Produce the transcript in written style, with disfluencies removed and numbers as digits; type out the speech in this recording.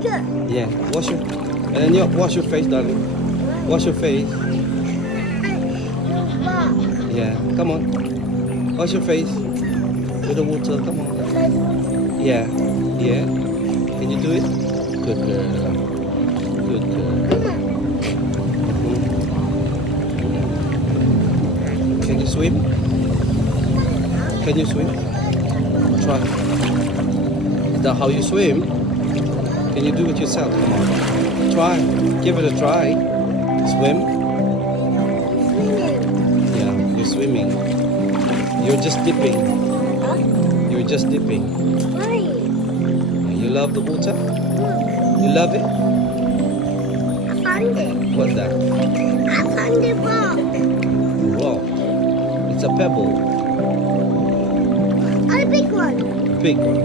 Good. Yeah, wash your, and then you wash your face, darling. Wash your face. Yeah, come on. Wash your face with the water. Come on. Yeah, yeah. Can you do it? Good girl. Good girl. Can you swim? Can you swim? Try. Is that how you swim? Can you do it yourself? Come on. Try. Give it a try. Swim. Yeah, you're swimming. You're just dipping. You're just dipping. Why? You love the water? You love it? I found it. What's that? I found the rock. Rock. It's a pebble. A big one. Big one.